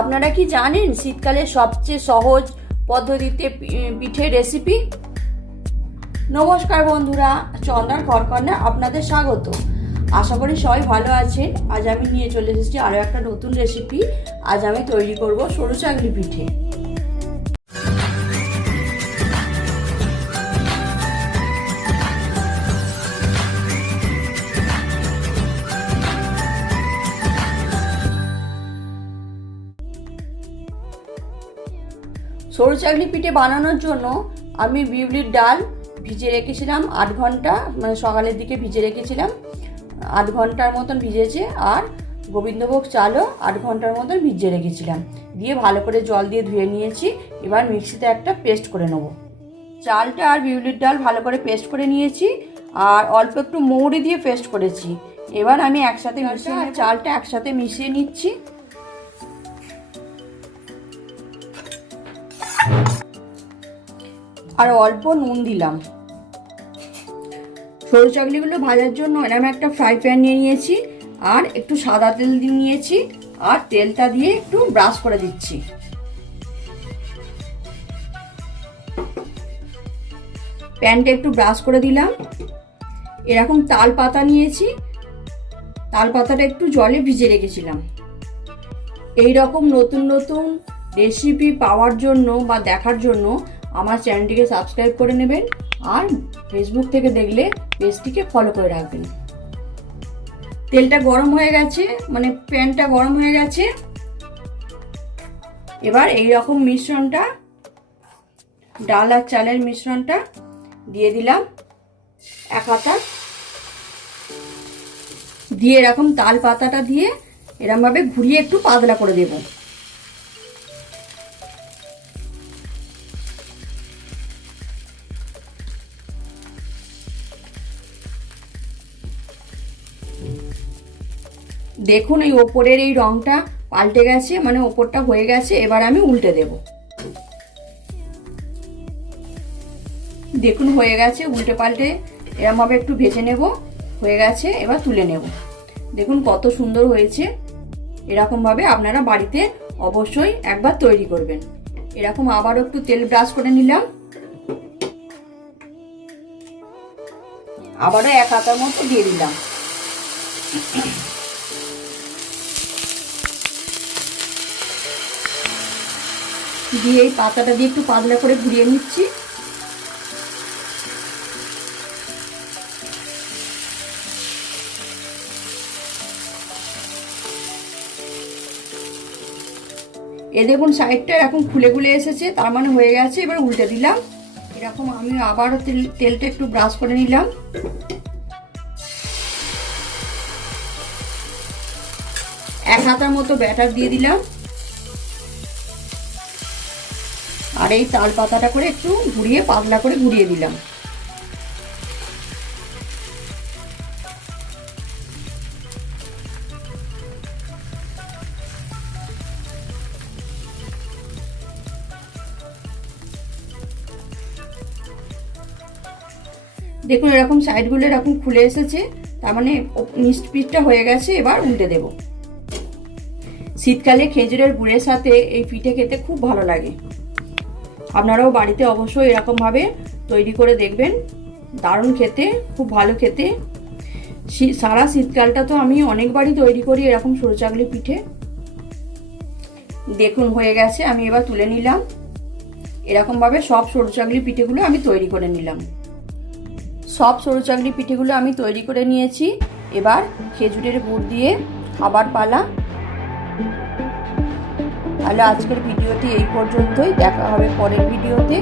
আপনারা কি জানেন শীতকালে সবচেয়ে সহজ পদ্ধতিতে পিঠে রেসিপি নমস্কার বন্ধুরা চন্দ্রার ঘরকন্যা আপনাদের স্বাগত। আশা করি সবাই ভালো আছেন। আজ আমি নিয়ে চলে এসেছি আরও একটা নতুন রেসিপি আজ আমি তৈরি করব সরু চাকরি পিঠে। সরু চাকলি পিঠে বানানোর জন্য আমি বিউলির ডাল ভিজে রেখেছিলাম আট ঘণ্টা মানে সকালের দিকে ভিজে রেখেছিলাম। আট ঘণ্টার মতন ভিজেছে আর গোবিন্দভোগ চালও আট ঘণ্টার মতন ভিজিয়ে রেখেছিলাম। দিয়ে ভালো করে জল দিয়ে ধুয়ে নিয়েছি এবার মিক্সিতে একটা পেস্ট করে নেব। চালটা আর বিউলির ডাল ভালো করে পেস্ট করে নিয়েছি আর অল্প একটু মৌরি দিয়ে পেস্ট করেছি। এবার আমি একসাথে মিশিয়ে চালটা একসাথে মিশিয়ে নিচ্ছি। আর অল্প নুন দিলাম। সরু চাকলিগুলো ভাজার জন্য এরকম একটা ফ্রাই প্যান নিয়ে নিয়েছি, আর একটু সাদা তেল দিয়ে নিয়েছি, আর তেলটা দিয়ে একটু ব্রাশ করে দিচ্ছি। প্যানটা একটু ব্রাশ করে দিলাম। এরকম তাল পাতা নিয়েছি, তাল পাতাটা একটু জলে ভিজে রেখেছিলাম। এই রকম নতুন নতুন রেসিপি পাওয়ার জন্য বা দেখার জন্য আমার চ্যানেলটিকে সাবস্ক্রাইব করে নেবেন আর ফেসবুক থেকে দেখলে পেজটিকে ফলো করে রাখবেন। তেলটা গরম হয়ে গেছে মানে প্যানটা গরম হয়ে গেছে। এবার এই রকম মিশ্রণটা, ডাল আর চালের মিশ্রণটা দিয়ে দিলাম এক হাতা। দিয়ে এরকম তাল পাতাটা দিয়ে এরমভাবে ঘুরিয়ে একটু পাতলা করে দেবো। দেখুন এই ওপরের এই রংটা পাল্টে গেছে মানে ওপরটা হয়ে গেছে, এবার আমি উল্টে দেব। দেখুন, হয়ে গেছে উল্টে পাল্টে, এরমভাবে একটু ভেজে নেব, হয়ে গেছে, এবার তুলে নেব। দেখুন, কত সুন্দর হয়েছে। এরকমভাবে আপনারা বাড়িতে অবশ্যই একবার তৈরি করবেন। এরকম আবারও একটু তেল ব্রাশ করে নিলাম। আবারও এক হাতার মতো দিয়ে দিলাম। দিয়ে এই পাতাটা দিয়ে একটু পাতলা করে ঘুরিয়ে নিচ্ছি। এ দেখুন সাইডটা এরকম খুলে খুলে এসেছে, তার মানে হয়ে গেছে, এবার উল্টে দিলাম। এরকম আমি আবারও তেল, তেলটা একটু ব্রাশ করে নিলাম। এক হাতার মতো ব্যাটার দিয়ে দিলাম। আর এই তাল পাতাটা করে একটু ঘুরিয়ে পাতলা করে ঘুরিয়ে দিলাম। দেখুন, এরকম সাইডগুলো এরকম খুলে এসেছে, তার মানে নিচ পিঠটা হয়ে গেছে, এবার উল্টে দেব। শীতকালে খেজুরের গুড়ের সাথে এই পিঠে খেতে খুব ভালো লাগে। আপনারাও বাড়িতে অবশ্যই এরকমভাবে তৈরি করে দেখবেন। দারুণ খেতে, খুব ভালো খেতে। সারা শীতকালটা তো আমি অনেকবারই তৈরি করি এরকম সরু চাকলি পিঠে। দেখুন, হয়ে গেছে, আমি এবার তুলে নিলাম। এরকমভাবে সব সরু চাকলি পিঠেগুলো আমি তৈরি করে নিলাম। সব সরু চাকলি পিঠেগুলো আমি তৈরি করে নিয়েছি। এবার খেজুরের গুড় দিয়ে খাবার পালা তাহলে আজকের ভিডিওটি এই পর্যন্তই। দেখা হবে পরের ভিডিওতে।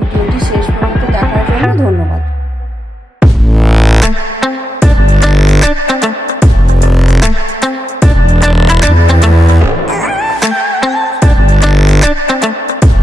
ভিডিওটি শেষ পর্যন্ত দেখার জন্য ধন্যবাদ।